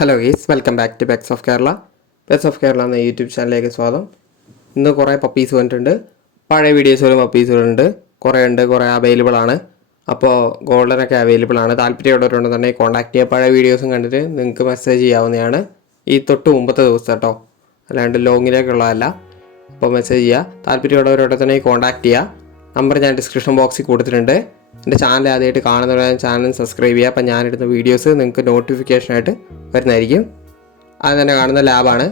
Hello guys, welcome back to pets of Kerala. Pets of Kerala എന്ന YouTube ചാനലിലേക്ക് സ്വാഗതം. ഇന്ന് കുറേ പപ്പീസ് വന്നിട്ടുണ്ട്. പഴയ വീഡിയോസുകളും പപ്പീസുകളുണ്ട്, കുറേ ഉണ്ട്, കുറേ അവൈലബിൾ ആണ്. അപ്പോൾ ഗോൾഡനൊക്കെ അവൈലബിൾ ആണ്. താല്പര്യമുള്ളവരുണ്ടെന്നുണ്ടെങ്കിൽ കോൺടാക്ട് ചെയ്യുക. പഴയ വീഡിയോസും കണ്ടിട്ട് നിങ്ങൾക്ക് മെസ്സേജ് ചെയ്യാവുന്നതാണ്. ഈ തൊട്ട് മുമ്പത്തെ ദിവസം കേട്ടോ, അല്ലാണ്ട് ലോങ്ങിലേക്കുള്ളതല്ല. അപ്പോൾ മെസ്സേജ് ചെയ്യുക. താല്പര്യമുള്ളവരുണ്ടെന്നുണ്ടെങ്കിൽ കോൺടാക്ട് ചെയ്യുക. നമ്പർ ഞാൻ ഡിസ്ക്രിപ്ഷൻ ബോക്സിൽ കൊടുത്തിട്ടുണ്ട്. എൻ്റെ ചാനൽ ആദ്യമായിട്ട് കാണുന്നവരായ ചാനൽ സബ്സ്ക്രൈബ് ചെയ്യുക. അപ്പം ഞാനിടുന്ന വീഡിയോസ് നിങ്ങൾക്ക് നോട്ടിഫിക്കേഷനായിട്ട് വരുന്നതായിരിക്കും. അത് തന്നെ കാണുന്ന ലാബാണ്.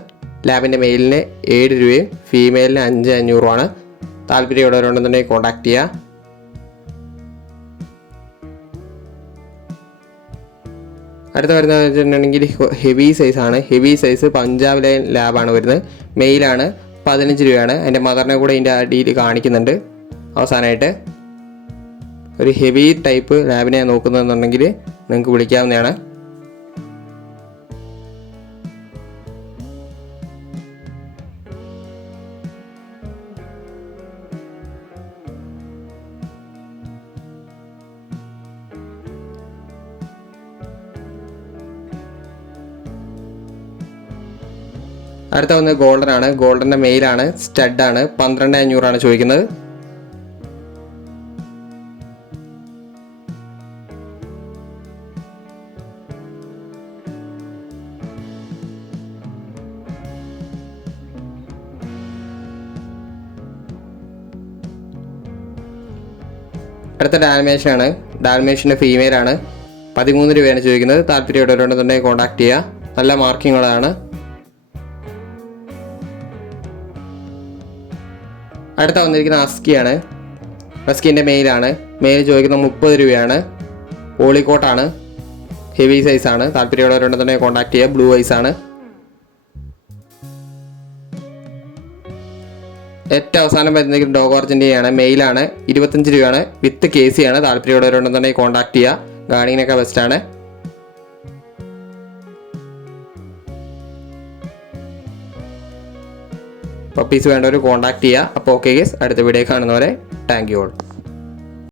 ലാബിൻ്റെ മെയിലിന് 7 രൂപയും ഫീമെയിലിന് 5,500 താല്പര്യമുള്ളവരുണ്ടെന്നുണ്ടെങ്കിൽ കോൺടാക്ട് ചെയ്യുക. അടുത്ത വരുന്നത് വെച്ചിട്ടുണ്ടെങ്കിൽ ഹെവി സൈസാണ്. ഹെവി സൈസ് പഞ്ചാബ് ലൈൻ ലാബാണ് വരുന്നത്. മെയിലാണ്, 15 രൂപയാണ്. അതിൻ്റെ മദറിനെ കൂടെ ഇതിൻ്റെ അടിയിൽ കാണിക്കുന്നുണ്ട്. അവസാനമായിട്ട് ഒരു ഹെവി ടൈപ്പ് ലാബിനെ നോക്കുന്നതെന്നുണ്ടെങ്കിൽ നിങ്ങൾക്ക് വിളിക്കാവുന്നതാണ്. അടുത്ത വന്നത് ഗോൾഡനാണ്. ഗോൾഡൻ്റെ മെയിലാണ്, സ്റ്റഡാണ്, 12,500 ചോദിക്കുന്നത്. അടുത്ത ഡാൽമേഷനാണ്. ഡാൽമേഷൻ്റെ ഫീമെയിലാണ്, 13 രൂപയാണ് ചോദിക്കുന്നത്. താല്പര്യമുള്ളവരുണ്ടെന്നുണ്ടെങ്കിൽ കോൺടാക്ട് ചെയ്യുക. നല്ല മാർക്കിങ്ങുള്ളതാണ്. അടുത്ത വന്നിരിക്കുന്ന ഹസ്കിയാണ്. ഹസ്കിൻ്റെ മെയിലാണ്. മെയിൽ ചോദിക്കുന്നത് 30 രൂപയാണ്. പോളിക്കോട്ടാണ്, ഹെവി സൈസാണ്. താല്പര്യമുള്ളവരുണ്ടെന്നുണ്ടെങ്കിൽ കോൺടാക്ട് ചെയ്യുക. ബ്ലൂ ഐസാണ്. ഏറ്റവും അവസാനം വരുന്നത് ഡോഗ് അർജൻറ്റീനയാണ്. മെയിലാണ്, 25 രൂപയാണ്. വിത്ത് കേസിയാണ്. താല്പര്യമുള്ളവരുണ്ടെന്നുണ്ടെങ്കിൽ കോൺടാക്ട് ചെയ്യുക. ഗാർഡിങ്ങിനൊക്കെ ബെസ്റ്റാണ്. പപ്പീസ് വേണ്ടവർ കോൺടാക്ട് ചെയ്യുക. അപ്പോൾ ഓക്കെ ഗൈസ്, അടുത്ത വീഡിയോ കാണുന്നവരെ താങ്ക് യു ഓൾ.